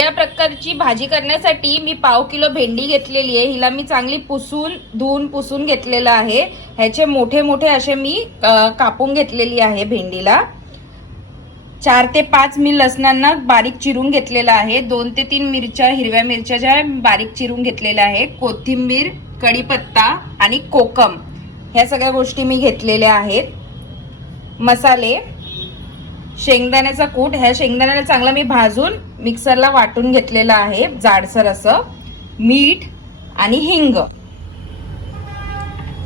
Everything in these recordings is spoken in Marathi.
या प्रकारची भाजी करण्यासाठी मी पाव किलो भेंडी घेतलेली आहे. हिला मी चांगली पुसून धुवून पुसून घेतलेलं आहे. ह्याचे मोठे मोठे असे मी कापून घेतलेली आहे भेंडीला. चार ते पाच मी लसणांना बारीक चिरून घेतलेला आहे. दोन ते तीन मिरच्या हिरव्या मिरच्या ज्या बारीक चिरून घेतलेल्या आहे. कोथिंबीर कढीपत्ता आणि कोकम ह्या सगळ्या गोष्टी मी घेतलेल्या आहेत. मसाले शेंगदाण्याचा कूट. ह्या शेंगदाण्याला चांगला मी भाजून मिक्सरला वाटून घेतलेला आहे जाडसर असं. मीठ आणि हिंग.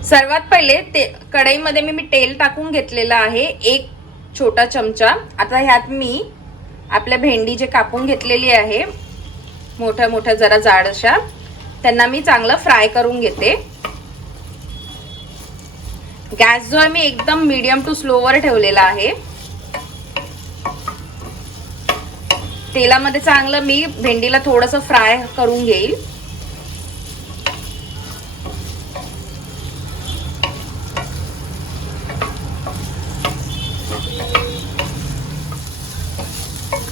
सर्वात पहिले ते कढईमध्ये मी मी तेल टाकून घेतलेलं आहे एक छोटा चमचा. आता ह्यात मी आपल्या भेंडी जे कापून घेतलेली आहे मोठ्या मोठ्या जरा जाड अशा त्यांना मी चांगलं फ्राय करून घेते. गॅस जो आहे मी एकदम मीडियम टू स्लोवर ठेवलेला आहे. तेलामध्ये चांगलं मी भेंडीला थोडंसं फ्राय करून घेईल.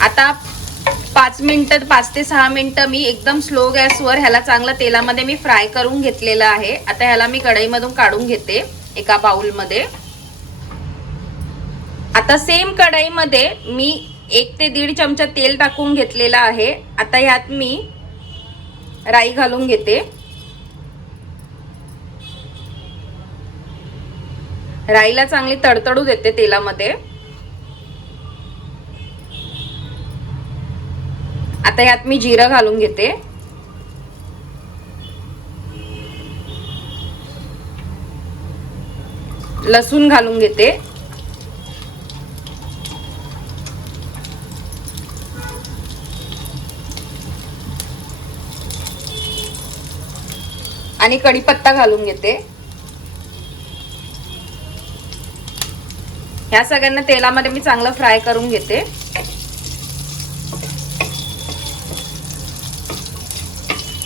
आता पाच मिनिटं पाच ते सहा मिनिटं मी एकदम स्लो गॅसवर ह्याला चांगलं तेलामध्ये मी फ्राय करून घेतलेलं आहे. आता ह्याला मी कढईमधून काढून घेते एका बाउलमध्ये. आता सेम कढईमध्ये मी एक ते दीड चमचा तेल टाकून घेतलेला आहे. आता ह्यात मी राई घालून घेते. राईला चांगली तडतडू देते तेलामध्ये. आता ह्यात मी जिरं घालून घेते. लसूण घालून घेते. आणि कढीपत्ता घालून घेते. ह्या सगळ्यांना तेलामध्ये मी चांगलं फ्राय करून घेते.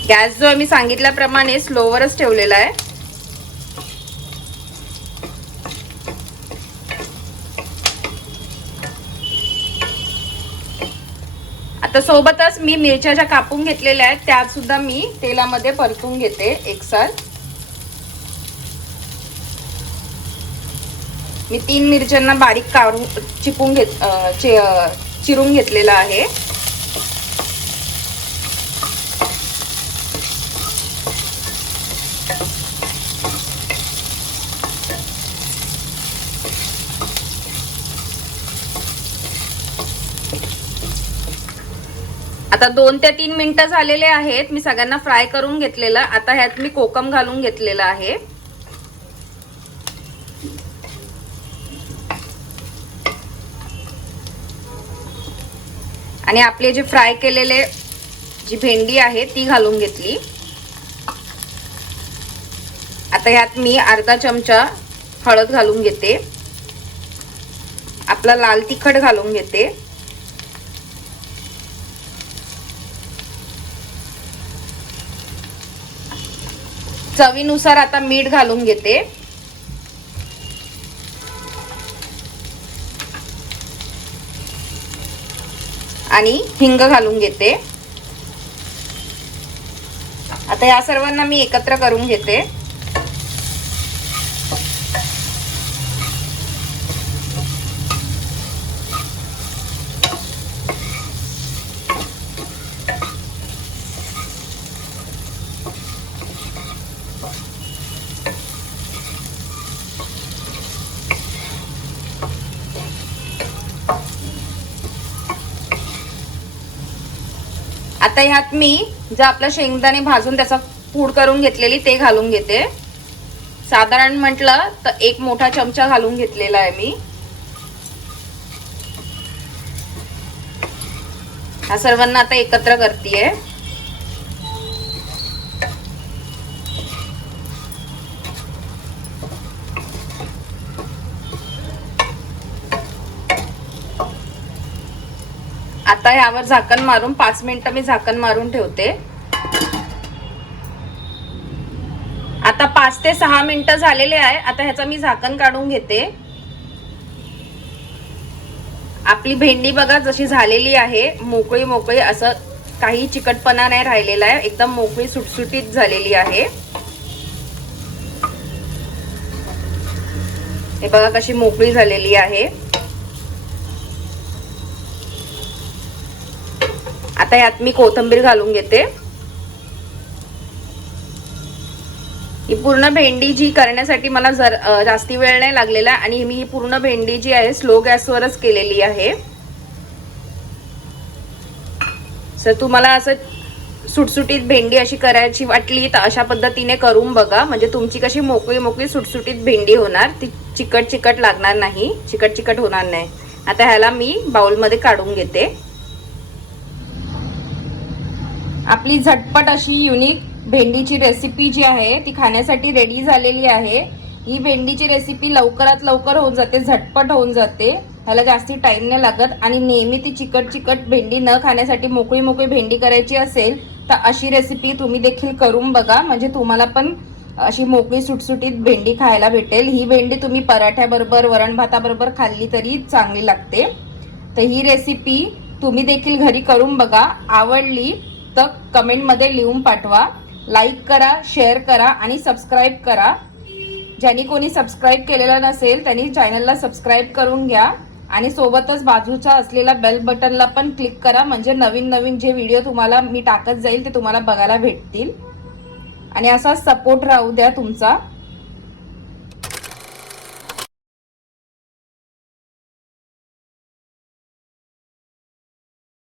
गॅस जो मी सांगितल्याप्रमाणे स्लोवरच ठेवलेला आहे. तर सोबतच मी मिरच्या ज्या कापून घेतलेल्या आहेत त्या सुद्धा मी तेलामध्ये परतून घेते एकसाथ मी तीन मिरच्यांना बारीक काढून चिपून घेत चे, चिरून घेतलेलं आहे. आता दोन ते तीन मिनिटं झालेले आहेत. मी सगळ्यांना फ्राय करून घेतलेलं. आता ह्यात मी कोकम घालून घेतलेलं आहे. आणि आपले जे फ्राय केलेले जी भेंडी आहे ती घालून घेतली. आता ह्यात मी अर्धा चमचा हळद घालून घेते. आपला लाल तिखट घालून घेते. चवीनुसार आता मीठ घालून घेते. आणि हिंग घालून घेते. आता या सर्वांना मी एकत्र करून घेते. आता ह्यात मी जे आपलं शेंगदाणे भाजून त्याचा पूड करून घेतलेली ते घालून घेते. साधारण म्हटलं तर एक मोठा चमचा घालून घेतलेला आहे मी. ह्या सर्वांना आता एकत्र करतीये. आता यावर झाकण मारून पाच मिनिटं मी झाकण मारून ठेवते. आता पाच ते सहा मिनिटं झालेले आहे. आता ह्याचं मी झाकण काढून घेते. आपली भेंडी बघा जशी झालेली आहे. मोकळी मोकळी असं काही चिकटपणा नाही राहिलेला आहे. एकदम मोकळी सुटसुटीत झालेली आहे. हे बघा कशी मोकळी झालेली आहे. आता यात मी कोथिंबीर घालून घेते. ही पूर्ण भेंडी जी करण्यासाठी मला जर जास्ती वेळ नाही लागलेला आणि मी ही पूर्ण भेंडी जी आहे स्लो गॅसवरच केलेली आहे. सर तुम्हाला असं सुटसुटीत भेंडी अशी करायची वाटली तर अशा पद्धतीने करून बघा. म्हणजे तुमची कशी मोकळी मोकळी सुटसुटीत भेंडी होणार ती चिकट चिकट लागणार नाही. चिकट चिकट होणार नाही. आता ह्याला मी बाउलमध्ये काढून घेते. आपली झटपट अशी युनिक भेंडीची रेसिपी जी आहे ती खाण्यासाठी रेडी झालेली आहे. ही भेंडीची रेसिपी लवकरात लवकर होऊन जाते झटपट होऊन जाते. ह्याला जास्ती टाइम नाही लागत आणि नेहमी ती चिकट चिकट भेंडी न खाण्यासाठी मोकळी मोकळी भेंडी करायची असेल तर अशी रेसिपी तुम्ही देखील करून बघा. म्हणजे तुम्हाला पण अशी मोकळी सुटसुटीत भेंडी खायला भेटेल. ही भेंडी तुम्ही पराठ्याबरोबर वरण भाताबरोबर खाल्ली तरी चांगली लागते. तर ही रेसिपी तुम्ही देखील घरी करून बघा. आवडली तर कमेंटमध्ये लिहून पाठवा लाईक करा शेअर करा आणि सबस्क्राईब करा. ज्यांनी कोणी सबस्क्राईब केलेलं नसेल त्यांनी चॅनलला सबस्क्राईब करून घ्या आणि सोबतच बाजूचा असलेला बेल बटनला पण क्लिक करा. म्हणजे नवीन नवीन जे व्हिडिओ तुम्हाला मी टाकत जाईल ते तुम्हाला बघायला भेटतील. आणि असा सपोर्ट राहू द्या तुमचा.